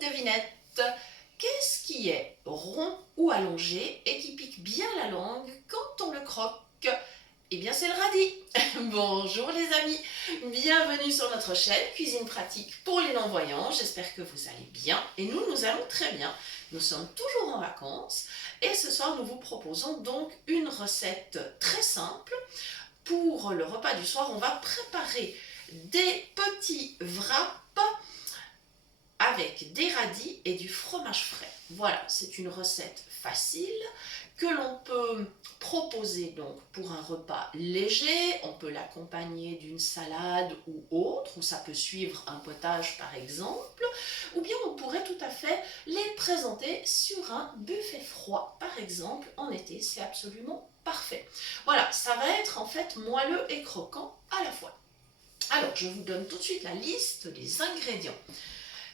petite devinette. Qu'est-ce qui est rond ou allongé et qui pique bien la langue quand on le croque? Eh bien, c'est le radis. Bonjour les amis, bienvenue sur notre chaîne Cuisine Pratique pour les non-voyants. J'espère que vous allez bien et nous allons très bien. Nous sommes toujours en vacances et ce soir, nous vous proposons donc une recette très simple. Pour le repas du soir, on va préparer des petits wraps avec des radis et du fromage frais. Voilà, c'est une recette facile que l'on peut proposer donc pour un repas léger. On peut l'accompagner d'une salade ou autre, ou ça peut suivre un potage par exemple, ou bien on pourrait tout à fait les présenter sur un buffet froid par exemple en été. C'est absolument parfait. Voilà, ça va être en fait moelleux et croquant à la fois. Alors, je vous donne tout de suite la liste des ingrédients.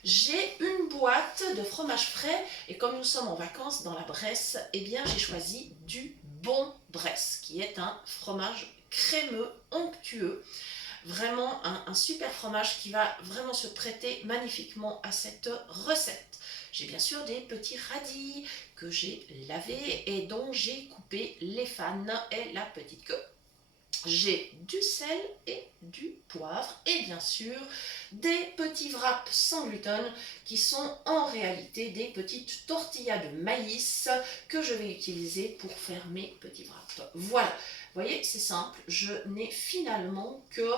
J'ai une boîte de fromage frais et comme nous sommes en vacances dans la Bresse, eh bien j'ai choisi du Bon Bresse, qui est un fromage crémeux, onctueux. Vraiment un super fromage qui va vraiment se prêter magnifiquement à cette recette. J'ai bien sûr des petits radis que j'ai lavés et dont j'ai coupé les fanes et la petite queue. J'ai du sel et du poivre et bien sûr des petits wraps sans gluten qui sont en réalité des petites tortillas de maïs que je vais utiliser pour faire mes petits wraps. Voilà, vous voyez, c'est simple, je n'ai finalement que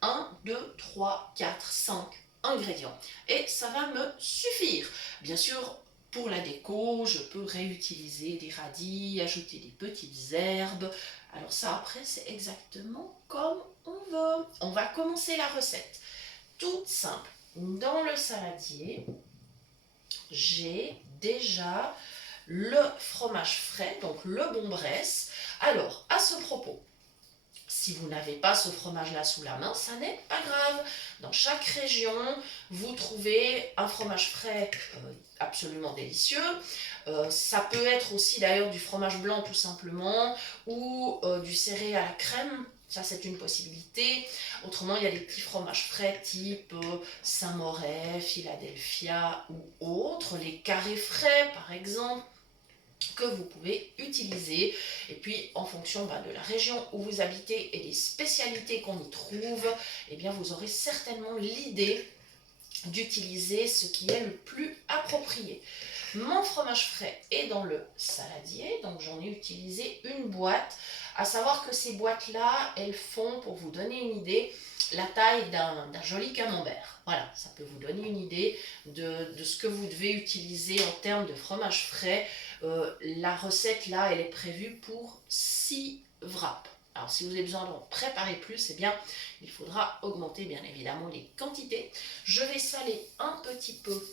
1, 2, 3, 4, 5 ingrédients et ça va me suffire. Bien sûr, pour la déco, je peux réutiliser des radis, ajouter des petites herbes. Alors ça, après, c'est exactement comme on veut. On va commencer la recette. Toute simple. Dans le saladier, j'ai déjà le fromage frais, donc le Bon Bresse. Alors, à ce propos, si vous n'avez pas ce fromage-là sous la main, ça n'est pas grave. Dans chaque région, vous trouvez un fromage frais absolument délicieux. Ça peut être aussi d'ailleurs du fromage blanc tout simplement ou du serré à la crème. Ça, c'est une possibilité. Autrement, il y a des petits fromages frais type Saint-Moré, Philadelphia ou autres. Les carrés frais, par exemple, que vous pouvez utiliser. Et puis, en fonction de la région où vous habitez et des spécialités qu'on y trouve, eh bien, vous aurez certainement l'idée d'utiliser ce qui est le plus approprié. Mon fromage frais est dans le saladier, donc j'en ai utilisé une boîte. À savoir que ces boîtes-là, elles font, pour vous donner une idée, la taille d'un joli camembert. Voilà, ça peut vous donner une idée de ce que vous devez utiliser en termes de fromage frais. La recette là, elle est prévue pour 6 wraps. Alors si vous avez besoin d'en préparer plus, eh bien, il faudra augmenter bien évidemment les quantités. Je vais saler un petit peu,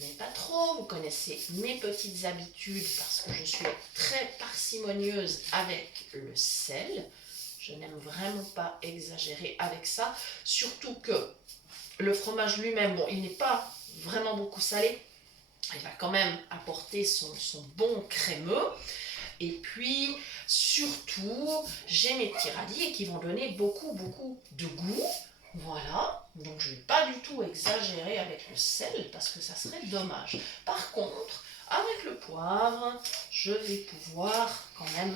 mais pas trop. Vous connaissez mes petites habitudes parce que je suis très parcimonieuse avec le sel. Je n'aime vraiment pas exagérer avec ça, surtout que le fromage lui-même, bon, il n'est pas vraiment beaucoup salé. Il va quand même apporter son bon crémeux. Et puis, surtout, j'ai mes petits radis qui vont donner beaucoup de goût. Voilà, donc je ne vais pas du tout exagérer avec le sel parce que ça serait dommage. Par contre, avec le poivre, je vais pouvoir quand même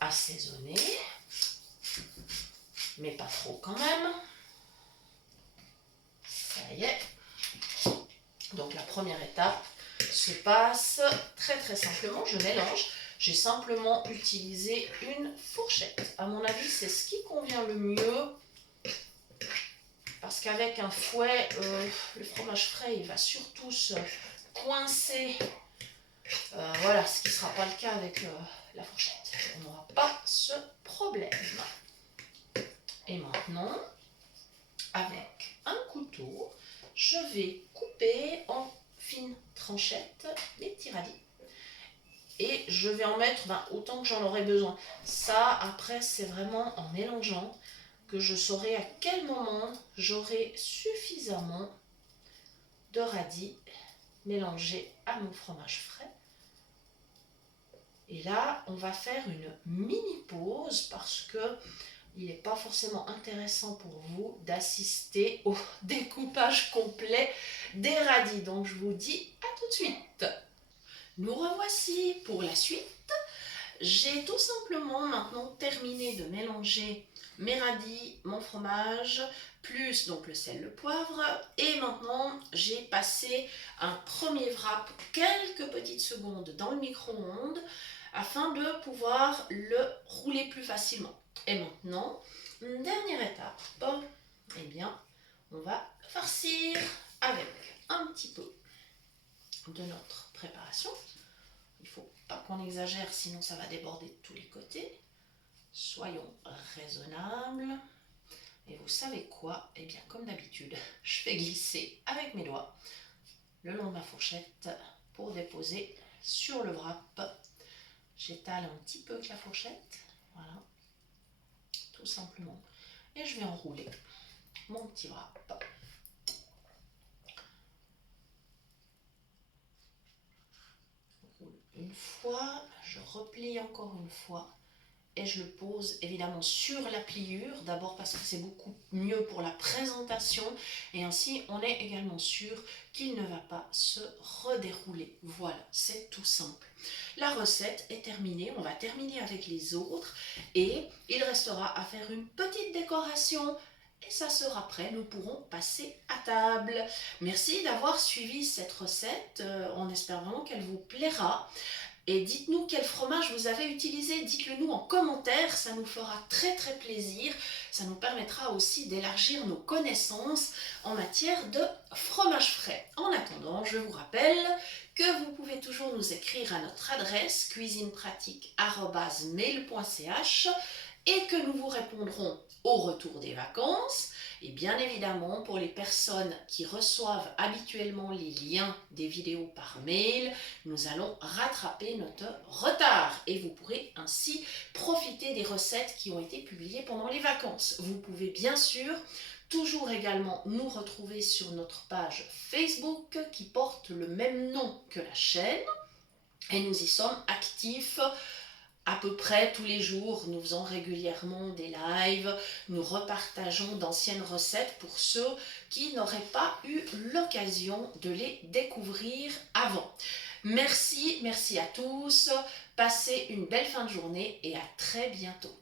assaisonner, mais pas trop quand même. Ça y est. Donc la première étape se passe très simplement, je mélange. J'ai simplement utilisé une fourchette. À mon avis, c'est ce qui convient le mieux. Parce qu'avec un fouet, le fromage frais, il va surtout se coincer. Voilà, ce qui ne sera pas le cas avec la fourchette. On n'aura pas ce problème. Et maintenant, avec un couteau, je vais couper en fines tranchettes les petits radis. Et je vais en mettre autant que j'en aurai besoin. Ça, après, c'est vraiment en mélangeant que je saurai à quel moment j'aurai suffisamment de radis mélangés à mon fromage frais. Et là, on va faire une mini pause parce que il n'est pas forcément intéressant pour vous d'assister au découpage complet des radis. Donc je vous dis à tout de suite. Nous revoici pour la suite. J'ai tout simplement maintenant terminé de mélanger mes radis, mon fromage, plus donc le sel, le poivre. Et maintenant, j'ai passé un premier wrap quelques petites secondes dans le micro-ondes afin de pouvoir le rouler plus facilement. Et maintenant, une dernière étape, eh bien, on va farcir avec un petit peu de notre préparation. Il ne faut pas qu'on exagère, sinon ça va déborder de tous les côtés. Soyons raisonnables. Et vous savez quoi? Eh bien, comme d'habitude, je fais glisser avec mes doigts le long de ma fourchette pour déposer sur le wrap. J'étale un petit peu avec la fourchette, voilà, tout simplement. Et je vais enrouler mon petit wrap. Je roule une fois, je replie encore une fois. Et je le pose évidemment sur la pliure, d'abord parce que c'est beaucoup mieux pour la présentation et ainsi on est également sûr qu'il ne va pas se redérouler. Voilà, c'est tout simple. La recette est terminée, on va terminer avec les autres et il restera à faire une petite décoration et ça sera prêt, nous pourrons passer à table. Merci d'avoir suivi cette recette, on espère vraiment qu'elle vous plaira. Et dites-nous quel fromage vous avez utilisé, dites-le nous en commentaire, ça nous fera très très plaisir. Ça nous permettra aussi d'élargir nos connaissances en matière de fromage frais. En attendant, je vous rappelle que vous pouvez toujours nous écrire à notre adresse cuisinepratique@mail.ch et que nous vous répondrons au retour des vacances. Et bien évidemment, pour les personnes qui reçoivent habituellement les liens des vidéos par mail, nous allons rattraper notre retard et vous pourrez ainsi profiter des recettes qui ont été publiées pendant les vacances. Vous pouvez bien sûr toujours également nous retrouver sur notre page Facebook qui porte le même nom que la chaîne et nous y sommes actifs à peu près tous les jours. Nous faisons régulièrement des lives, nous repartageons d'anciennes recettes pour ceux qui n'auraient pas eu l'occasion de les découvrir avant. Merci à tous, passez une belle fin de journée et à très bientôt.